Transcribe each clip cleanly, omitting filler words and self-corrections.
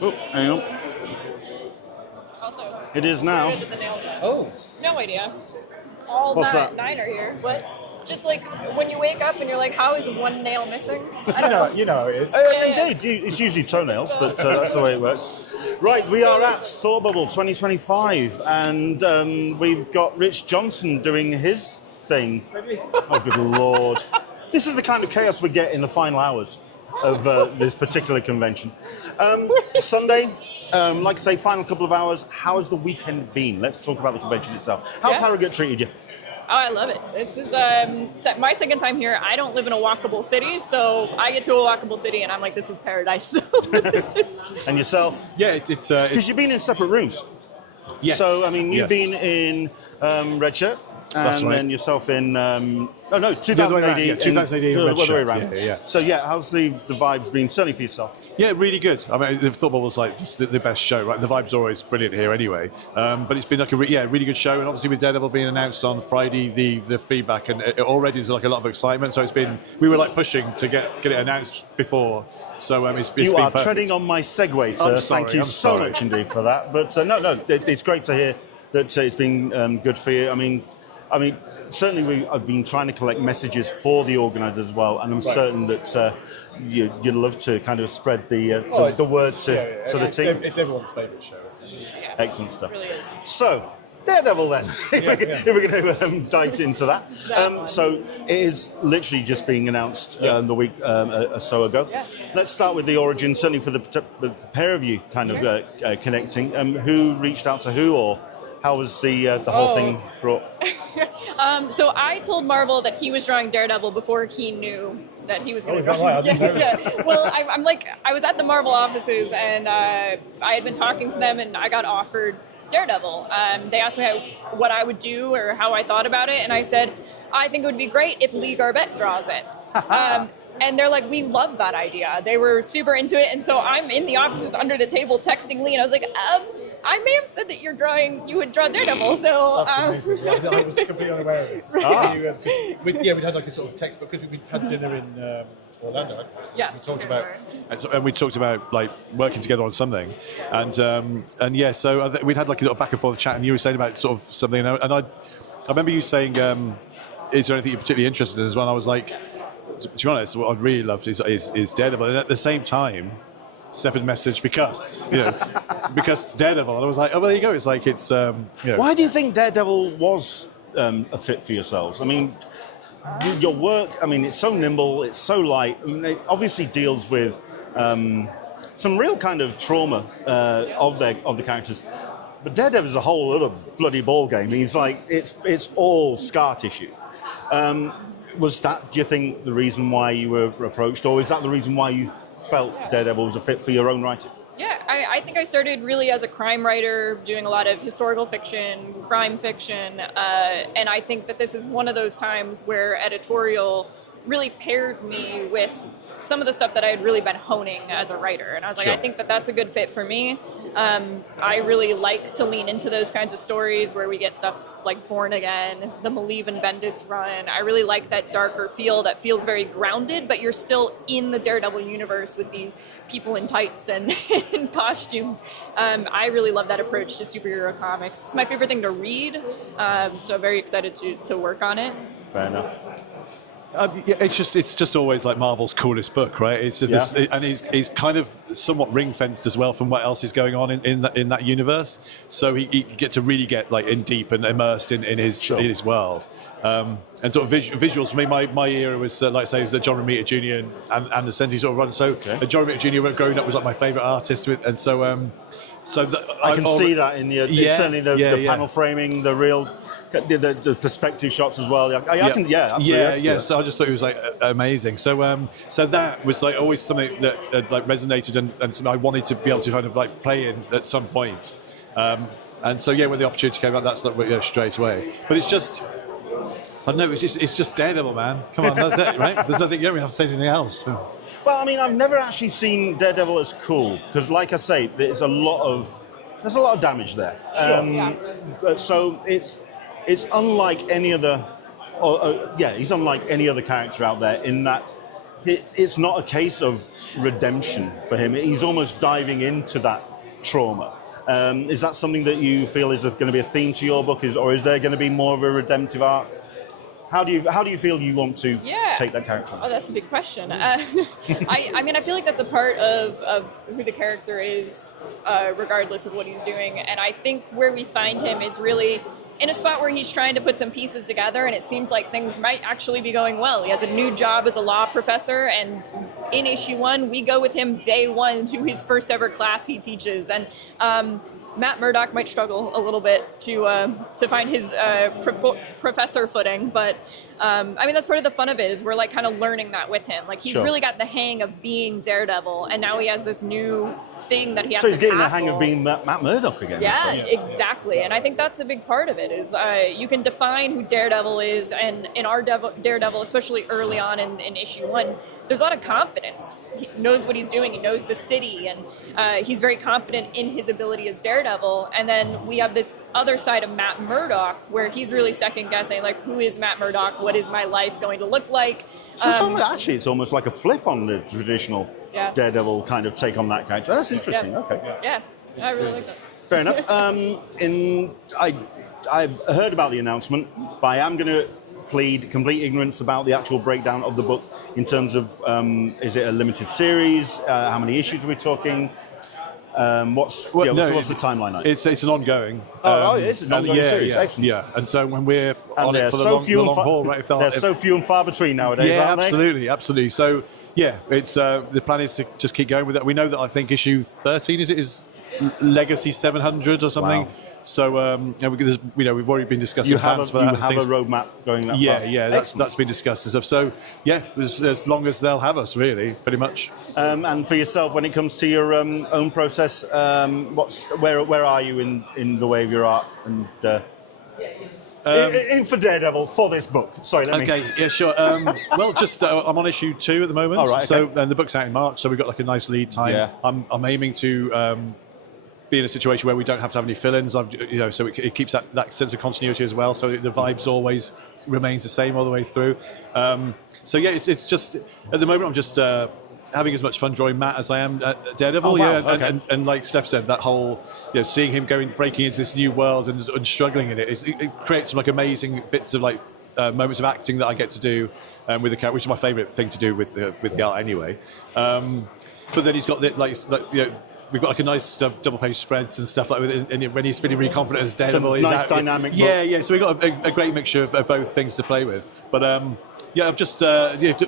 Oh, hang on. Also, It is now. where did the nail go? Oh. No idea. All What's that? nine are here. What? Just like when you wake up and you're like, how is one nail missing? I don't know. You know how it is. Indeed, it's usually toenails, but that's the way it works. Right, we are at Thought Bubble 2025, and we've got Rich Johnson doing his thing. Oh, good Lord. This is the kind of chaos we get in the final hours of this particular convention. Sunday, like I say, final couple of hours. How has the weekend been? Let's talk about the convention itself. How's Harrogate treated you? Oh, I love it. This is my second time here. I don't live in a walkable city, so I get to a walkable city, and I'm like, this is paradise. And yourself? Yeah, it's Because you've been in separate rooms. yes. So, I mean, you've yes. been in Red Shirt, That's and right. then yourself in, 2000 The other way around, AD. yeah, 2000 AD in the Red other way Shirt, around. yeah. So, how's the vibes been, certainly for yourself? Yeah, really good. I mean, the football was like just the best show, right? The vibe's always brilliant here anyway. But it's been like a really good show, and obviously with Daredevil being announced on Friday, the feedback and it already is like a lot of excitement. So we were like pushing to get it announced before. So it's You been are perfect. treading on my segue, sir. Thank you I'm so sorry. much indeed for that. But it's great to hear that it's been good for you. I mean, certainly I've been trying to collect messages for the organisers as well, and I'm certain that you'd love to kind of spread the word to the team. It's everyone's favourite show, isn't it? Yeah, Excellent stuff. it really is. So, Daredevil then, if we're going to dive into that. So it is literally just being announced the week or so ago. Yeah. Let's start with the origin, certainly for the pair of you kind of connecting. Who reached out to who, or how was the whole thing brought? So I told Marvel that he was drawing Daredevil before he knew that he was going to is that draw. right? I didn't know that. Well, I was at the Marvel offices, and I had been talking to them, and I got offered Daredevil. They asked me what I would do or how I thought about it, and I said, I think it would be great if Lee Garbett draws it. And they're like, we love that idea. They were super into it, and so I'm in the offices under the table texting Lee, and I was like, I may have said that you would draw Daredevil, so... That's amazing. Yeah, I was completely unaware of this. We had like a sort of textbook because we had dinner in Orlando. Right? Yes. We talked about like working together on something, and yeah, so we'd had like a sort of back and forth chat, and you were saying about sort of something, and I remember you saying, "Is there anything you're particularly interested in?" as well? And I was like, to be honest, what I'd really love is Daredevil, and at the same time, Stefan messaged because Daredevil, and I was like, oh, well, there you go. It's like it's. Why do you think Daredevil was a fit for yourselves? I mean, your work. I mean, it's so nimble. It's so light. I mean, it obviously deals with some real kind of trauma of the characters. But Daredevil is a whole other bloody ball game. He's like it's all scar tissue. Was that, do you think, the reason why you were approached, or is that the reason why you felt Daredevil was a fit for your own writing? Yeah, I think I started really as a crime writer, doing a lot of historical fiction, crime fiction, and I think that this is one of those times where editorial really paired me with some of the stuff that I had really been honing as a writer. And I was like, I think that that's a good fit for me. I really like to lean into those kinds of stories where we get stuff like Born Again, the Maleev and Bendis run. I really like that darker feel that feels very grounded, but you're still in the Daredevil universe with these people in tights and in costumes. I really love that approach to superhero comics. It's my favorite thing to read, so I'm very excited to work on it. Fair enough. It's just always like Marvel's coolest book, right? It's just this, and he's kind of somewhat ring fenced as well from what else is going on in that universe. So he get to really get like in deep and immersed in his world. And sort of visuals for me, my era was like I say, was the John Romita Jr. and the Senti sort of run. So John Romita Jr. growing up was like my favourite artist, and so I can see that in certainly the panel framing, the real. The perspective shots as well. Absolutely. Yeah. So I just thought it was like amazing. So so that was like always something that like resonated and something I wanted to be able to kind of like play in at some point. And so when the opportunity came up, that's like straight away. But it's just, I don't know. It's just Daredevil, man. Come on, that's it, right? There's nothing. You don't really have to say anything else. Well, I mean, I've never actually seen Daredevil as cool because, like I say, there's a lot of damage there. So it's unlike any other, he's unlike any other character out there in that it's not a case of redemption for him. He's almost diving into that trauma. Is that something that you feel is going to be a theme to your book, or is there going to be more of a redemptive arc? How do you feel you want to take that character on? Oh, that's a big question. I mean, I feel like that's a part of who the character is, regardless of what he's doing. And I think where we find him is really in a spot where he's trying to put some pieces together, and it seems like things might actually be going well. He has a new job as a law professor, and in issue 1, we go with him day 1 to his first ever class he teaches. And Matt Murdock might struggle a little bit to find his professor footing, but I mean, that's part of the fun of it, is we're like kind of learning that with him. Like, he's really got the hang of being Daredevil, and now he has this new thing that he has to tackle. So he's getting the hang of being Matt Murdock again. Yeah, exactly. And I think that's a big part of it, is you can define who Daredevil is, and in our Daredevil, especially early on in issue 1, there's a lot of confidence. He knows what he's doing, he knows the city, and he's very confident in his ability as Daredevil. And then we have this other side of Matt Murdock, where he's really second guessing, like, who is Matt Murdock? What is my life going to look like? So it's almost like a flip on the traditional Daredevil kind of take on that character. That's interesting. Yeah. Okay. Yeah, I really like that. Fair enough. I've heard about the announcement, but I am going to plead complete ignorance about the actual breakdown of the book in terms of, is it a limited series? How many issues are we talking? What's the timeline like? It's an ongoing. It's an ongoing series. Excellent. Yeah, and so when we're on it for the long haul, right? They're so few and far between nowadays, aren't they? Absolutely. So yeah, it's the plan is to just keep going with that. We know that I think issue 13 is Legacy 700 or something. Wow. So we've already been discussing plans for that. You have a roadmap going that far. Yeah, that's been discussed and stuff. So yeah, as long as they'll have us, really, pretty much. And for yourself, when it comes to your own process, where are you in the way of your art and in for Daredevil for this book? Sorry, yeah, sure. Well, just I'm on issue 2 at the moment. All right, okay. So and the book's out in March, so we've got like a nice lead time. Yeah. I'm aiming to be in a situation where we don't have to have any fill-ins. So it keeps that sense of continuity as well. So the vibes always remains the same all the way through. So yeah, it's just at the moment I'm just having as much fun drawing Matt as I am Daredevil. Oh, wow. Okay. And like Steph said, that whole seeing him breaking into this new world and struggling in it creates some like amazing bits of like moments of acting that I get to do with the character, which is my favourite thing to do with the art anyway. But then he's got we've got like a nice double-page spreads and stuff like that, and when he's feeling really confident as Daredevil, nice dynamic book. Yeah. So we've got a great mixture of both things to play with. But I'm just it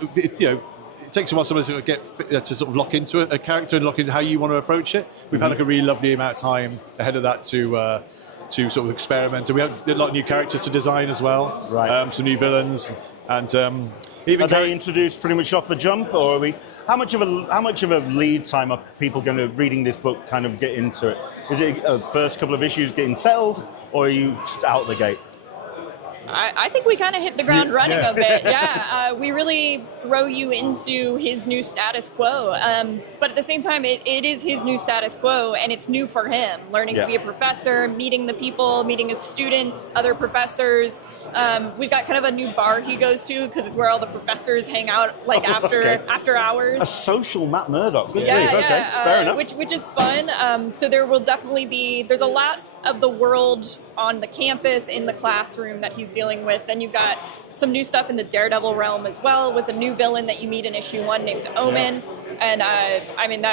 takes a while sometimes to get to sort of lock into a character and lock into how you want to approach it. We've had like a really lovely amount of time ahead of that to sort of experiment, and we have a lot of new characters to design as well. Right. Some new villains and. Are they introduced pretty much off the jump, or are we? How much of a lead time are people going to reading this book kind of get into it? Is it a first couple of issues getting settled, or are you just out the gate? I think we kind of hit the ground running a bit. Yeah, we really throw you into his new status quo. But at the same time, it is his new status quo, and it's new for him. Learning to be a professor, meeting the people, meeting his students, other professors. We've got kind of a new bar he goes to because it's where all the professors hang out, like after hours. A social Matt Murdock. Good grief. Okay, fair enough. Which is fun. So there will definitely be. There's a lot of the world on the campus, in the classroom that he's dealing with. Then you've got some new stuff in the Daredevil realm as well, with a new villain that you meet in issue 1 named Omen. And I mean,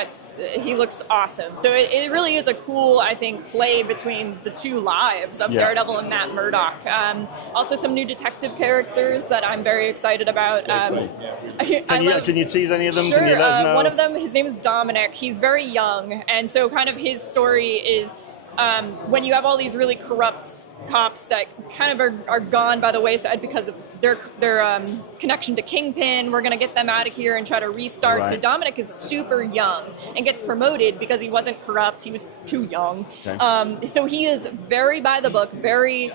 he looks awesome. So it really is a cool, I think, play between the two lives of Daredevil and Matt Murdock. Also some new detective characters that I'm very excited about. Can you tease any of them? Sure. Can you let us know? One of them, his name is Dominic. He's very young, and so kind of his story is when you have all these really corrupt cops that kind of are gone by the wayside because of their connection to Kingpin. We're going to get them out of here and try to restart. Right. So Dominic is super young and gets promoted because he wasn't corrupt. He was too young. Okay. So he is very by the book, very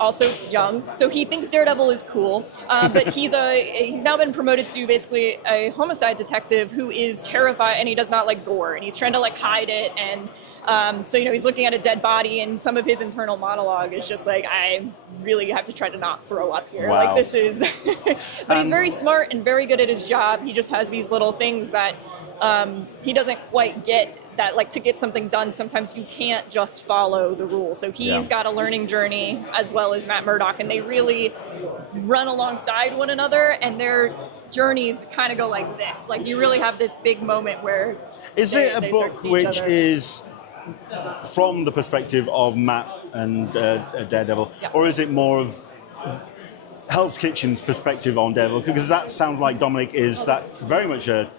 also young. So he thinks Daredevil is cool, but he's now been promoted to basically a homicide detective who is terrified, and he does not like gore, and he's trying to like hide it. And So, he's looking at a dead body, and some of his internal monologue is just like, I really have to try to not throw up here. Wow. Like, this is... But he's very smart and very good at his job. He just has these little things that he doesn't quite get, that like to get something done, sometimes you can't just follow the rules. So he's got a learning journey as well as Matt Murdock, and they really run alongside one another, and their journeys kind of go like this. Like, you really have this big moment where Is it a book which is from the perspective of Matt and Daredevil, Yes. or is it more of Hell's Kitchen's perspective on Daredevil? Because that sounds like, Dominic, is that very much a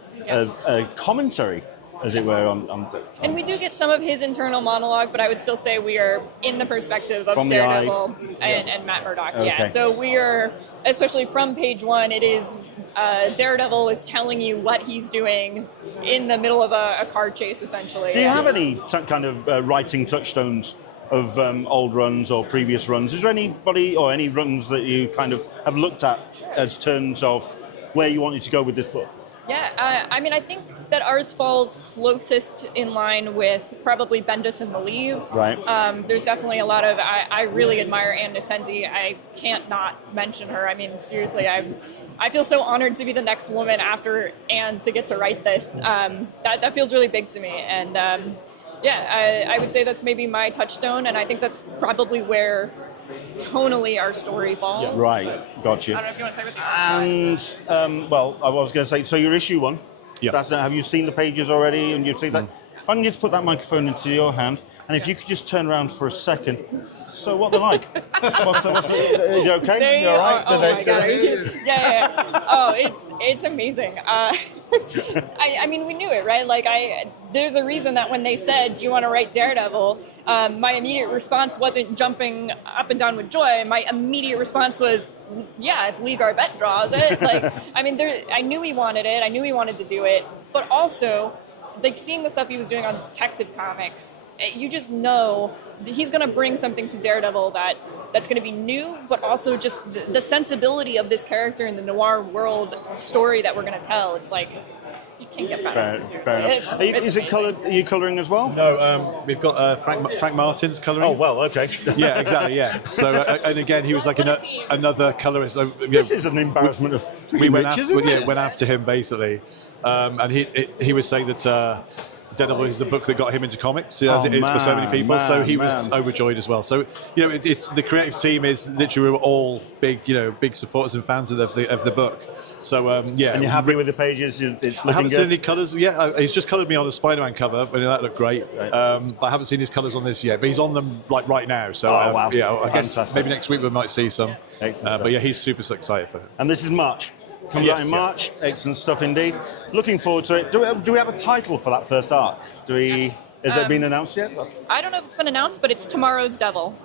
commentary, as it were, on And we do get some of his internal monologue, but I would still say we are in the perspective of From the Daredevil and Matt Murdock. Okay. Yeah, so we are, especially from page 1, it is Daredevil is telling you what he's doing in the middle of a car chase, essentially. Do you have any kind of writing touchstones of old runs or previous runs? Is there anybody or any runs that you kind of have looked at as terms of where you wanted to go with this book? Yeah, I mean, I think that ours falls closest in line with probably Bendis and Believe. Right. There's definitely a lot of, I really admire Ann Nesenzi. I can't not mention her. I mean, seriously, I feel so honored to be the next woman after Ann to get to write this. That feels really big to me. And I would say that's maybe my touchstone, and I think that's probably where tonally our story falls. Right, got you. I don't know if you want to say what And, well, I was going to say, so your issue 1, Yeah. have you seen the pages already? And you've seen that? If I can just put that microphone into your hand, and if you could just turn around for a second. So what they're like? What's the, you okay? They You all right? are, oh my God. Yeah. Oh, it's amazing. I mean, we knew it, right? Like, there's a reason that when they said, do you want to write Daredevil? My immediate response wasn't jumping up and down with joy. My immediate response was, yeah, if Lee Garbett draws it. Like, I mean, I knew he wanted it. I knew he wanted to do it. But also, like, seeing the stuff he was doing on Detective Comics, you just know he's going to bring something to Daredevil that's going to be new, but also just the sensibility of this character in the noir world story that we're going to tell. It's like, you can't get better. Fair enough. Is it coloured? Are you colouring as well? No, we've got Frank Martin's colouring. Oh, well, okay. Yeah, exactly. Yeah. So, and again, he was like another colorist. So, This is an embarrassment of we went isn't it? after him basically, and he was saying that Daredevil is the book that got him into comics, as it is for so many people. So he was overjoyed as well. So it's the creative team is literally we're all big supporters and fans of the book. So yeah. And you're happy with the pages? It's looking I haven't good? seen any colours yet. He's just coloured me on a Spider-Man cover, but that looked great. Right. But I haven't seen his colours on this yet. But he's on them like right now. So wow. yeah, I guess Fantastic. maybe next week we might see some. Excellent But yeah, he's super excited for it. And this is March. Comes out in March. Excellent stuff indeed. Looking forward to it. Do we have a title for that first arc? Has it been announced yet? I don't know if it's been announced, but it's Tomorrow's Devil.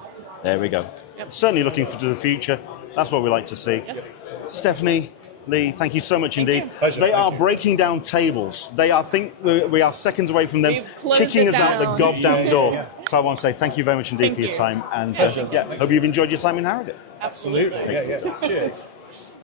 There we go. Yep. Certainly looking forward to the future. That's what we like to see. Yes. Stephanie, Lee, thank you so much indeed. Pleasure. They are breaking down tables. I think we are seconds away from them We've closed kicking it us out the down. goddamn door. So I want to say thank you very much indeed Thank for your you. time. And Yeah, thank you. hope you've enjoyed your time in Harrogate. Absolutely. Yeah. Cheers.